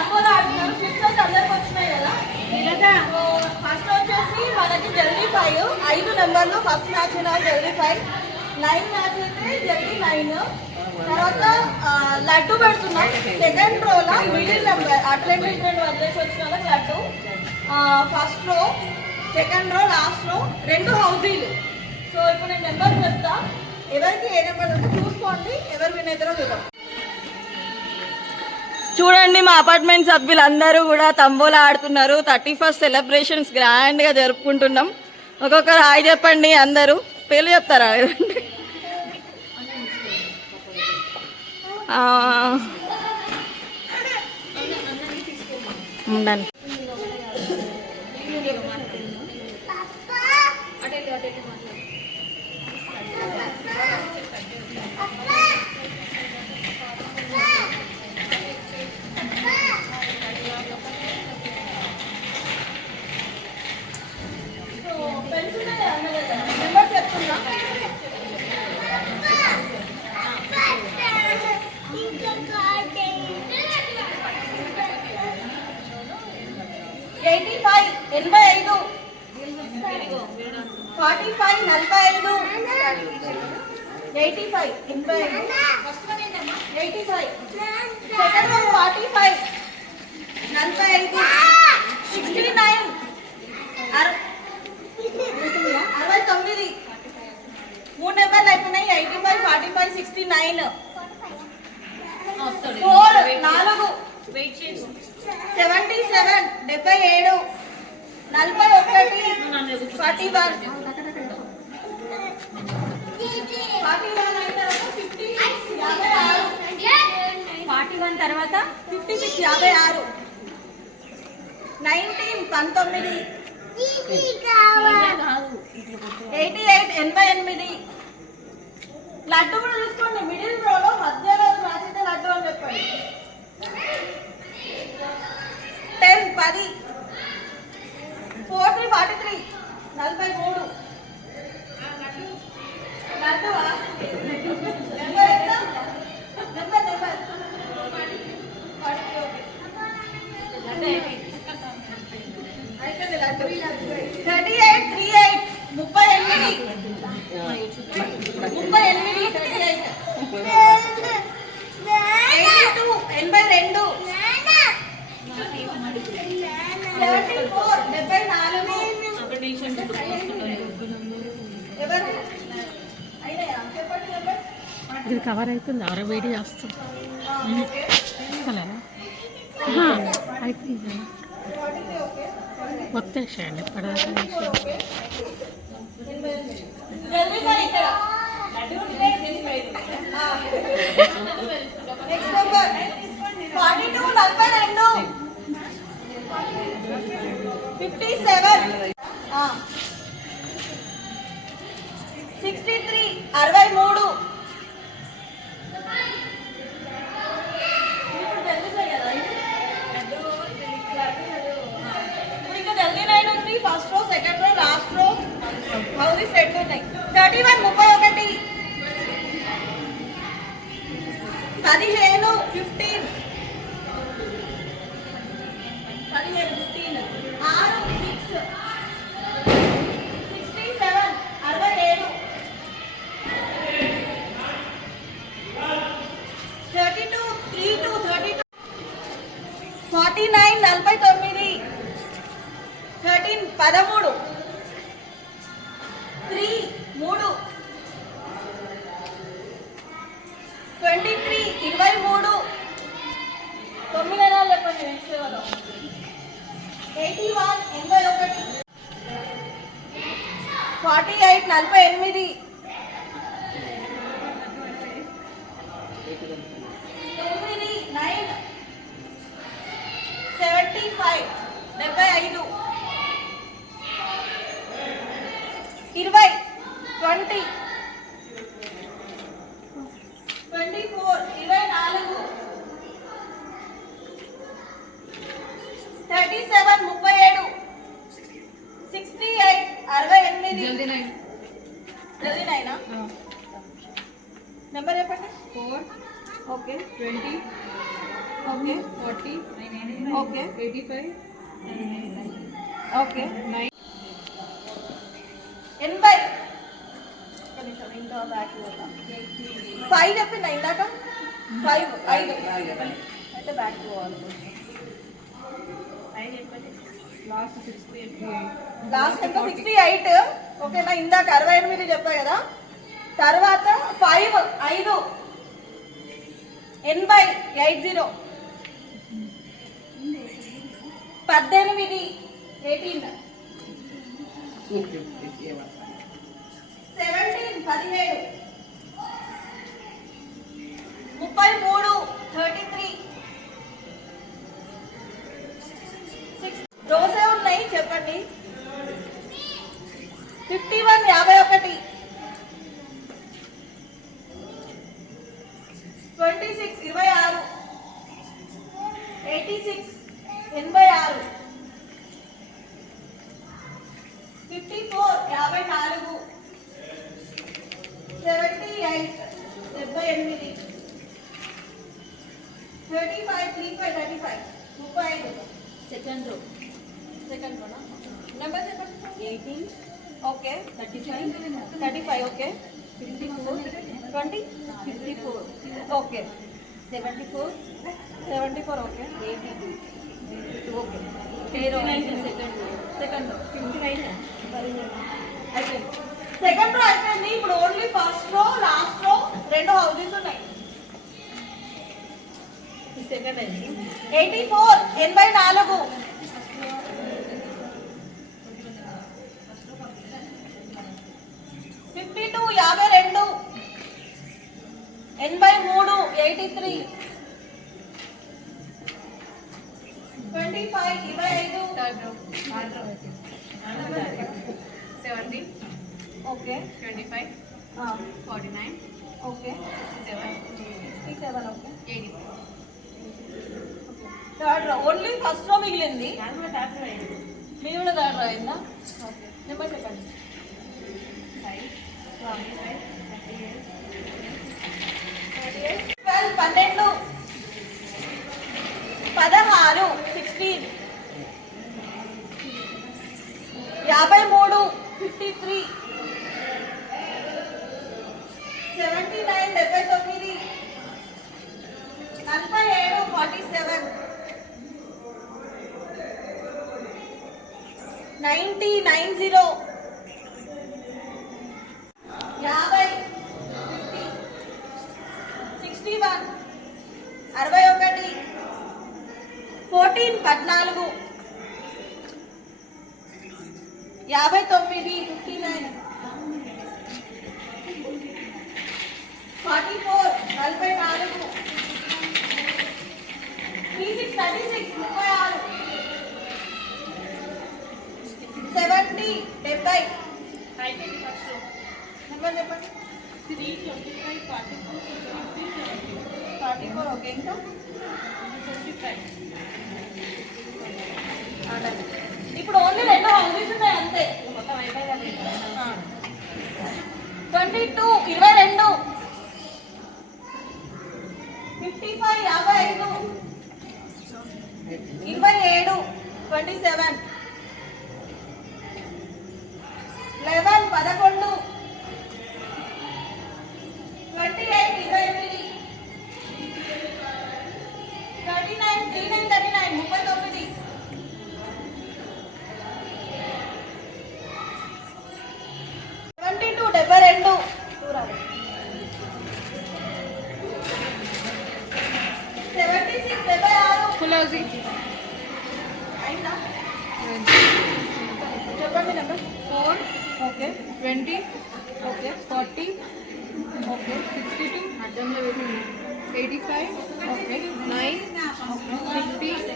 తంబోలా ఆడుతున్నారు ఫిఫ్త్ అందరికి వచ్చినాయి కదా. ఫస్ట్ వచ్చేసి మనకి జల్దీ ఫైవ్ ఐదు నెంబర్లు ఫస్ట్ మ్యాచ్ జల్దీ ఫైవ్. నైన్ మ్యాచ్ అయితే జల్దీ నైన్. తర్వాత లడ్డు పెడుతున్నాం. సెకండ్ రోలో మిడిల్ నెంబర్ అట్లెంట్ వదిలేసి వచ్చిన వాళ్ళకి laddu. First row second row last row రెండు హౌజీలు. సో ఇప్పుడు నేను నెంబర్ చెప్తా. ఎవరికి ఏ నెంబర్ ఉంటే చూసుకోండి ఎవరు విన్ అవుతారో చూద్దాం. చూడండి మా అపార్ట్మెంట్ సభ్యులందరూ కూడా తంబోలా ఆడుతున్నారు. థర్టీ ఫస్ట్ సెలబ్రేషన్స్ గ్రాండ్గా జరుపుకుంటున్నాం. ఒక్కొక్కరు హాయ్ చెప్పండి అందరూ. పేర్లు చెప్తారా? ఆ, ఉండండి. నెంబర్ చెప్తున్నా ఎయిటీ ఫైవ్ ఎనభై ఐదు ఫార్టీ ఫైవ్ నలభై ఐదు ఎయిటీ ఫైవ్ ఎనభై ఐదు eighty five second one forty five నలభై ఐదు సిక్స్టీ నైన్ అరవై తొమ్మిది. మూడు నెంబర్లు అయిపోయినాయి. Eighty five forty five sixty nine four నాలుగు. సెవెంటీ సెవెన్ డెబ్బై ఏడు. నలభై ఒకటి ఫార్టీ వన్ ఫార్టీ వన్ తర్వాత ఫిఫ్టీ సిక్స్ యాభై ఆరు. నైన్టీన్ పంతొమ్మిది. ఎయిటీ ఎయిట్ ఎనభై ఎనిమిది. లడ్డు కూడా చూసుకోండి. మిడిల్ రోలో మధ్యలో రాసితే లడ్డు అని చెప్పండి. టెన్ పది. Forty forty three. నలభై మూడు. లడ్డు Yeah. ఇది కవర్ అవుతుంది ఎవరో వేడి చేస్తుంది అయిపోయింది? త్రీ ఓకే ఒత్తేసేయండి ఇప్పటిదాకా ఓకే జల్దీ థర్టీ వన్ ముప్పై ఒకటి. పదిహేను ఫిఫ్టీన్. పదిహేను ఫిఫ్టీన్. ఆరు సిక్స్. సిక్స్టీ సెవెన్ అరవై ఏడు. Thirty two three two thirty two. Forty nine నలభై తొమ్మిది. థర్టీన్ పదమూడు. నలభై ఎనిమిది. తొమ్మిది నైన్ సెవెంటీ ఫైవ్ డెబ్బై ఐదు. ఇరవై ట్వంటీ. ట్వంటీ ఫోర్ ఇరవై నాలుగు. థర్టీ సెవెన్ ముప్పై ఏడు. సిక్స్టీ ఎయిట్ అరవై ఎనిమిది. జల్దీ నైనా నెంబర్ చెప్పండి. Four okay twenty okay forty okay eighty five okay ఎనభై. ఒక్క నిమిషం, ఇంకా బ్యాక్ ఫైవ్ చెప్పిందా ఇందాక? ఫైవ్ ఐదు. అయితే బ్యాక్ పోవాలి. లాస్ట్ సిక్స్టీ ఎయిటీ లాస్ట్ ఎంత? సిక్స్టీ ఎయిట్ ఓకేనా ఇందాక అరవై ఎనిమిది చెప్పా కదా? తర్వాత ఫైవ్ ఐదు. ఎనభై ఎయిట్ జీరో. పద్దెనిమిది ఎయిటీన్. సెవెంటీన్ పదిహేడు. ముప్పై మూడు thirty three. Five thirty five ముప్పై ఐదు. Second row. సెకండ్ రోనా నెంబర్ చెప్పండి eighteen okay thirty five thirty five okay fifty four twenty fifty four okay seventy four seventy four okay eighty two okay second second fifty nine అయిపోయింది second row అయిపోయింది. ఇప్పుడు only first రో last row రెండు houses ఉన్నాయి. Eighty four ఎనభై నాలుగు fifty two యాభై రెండు. ఎనభై మూడు ఎయిటీ త్రీ ట్వంటీ ఫైవ్ ఇరవై ఐదు. Seventy okay twenty five forty nine okay sixty seven sixty seven okay eighty third row only first row మిగిలింది. దాని కూడా థర్డ్ రో అయింది. మీరు కూడా థర్డ్ రో అయిందా? ఓకే నెంబర్ చెప్పండి. ట్వెల్వ్ పన్నెండు. పదహారు సిక్స్టీన్ యాభై మూడు ఫిఫ్టీ త్రీ సెవెంటీ నైన్ డెబ్బై తొమ్మిది. నలభై ఏడు forty seven ninety nine zero. యాభై ఫిఫ్టీ. Sixty one. అరవై ఒకటి. ఫోర్టీన్ పద్నాలుగు. యాభై తొమ్మిది. Fifty nine. Forty four. నలభై నాలుగు. త్రీ సిక్స్ థర్టీ సిక్స్ ముప్పై ఆరు. సెవెంటీ డెబ్బై. నెంబర్ చెప్పండి. Twenty forty four okay. ఇంకా ఇప్పుడు ఓన్లీ రెండు హౌసెస్ ఉన్నాయి అంతే. ట్వంటీ టూ ఇరవై రెండు. ఫిఫ్టీ ఫైవ్ యాభై ఐదు. ఇరవై ఏడు twenty seven. Padang 85 okay 9 okay. 50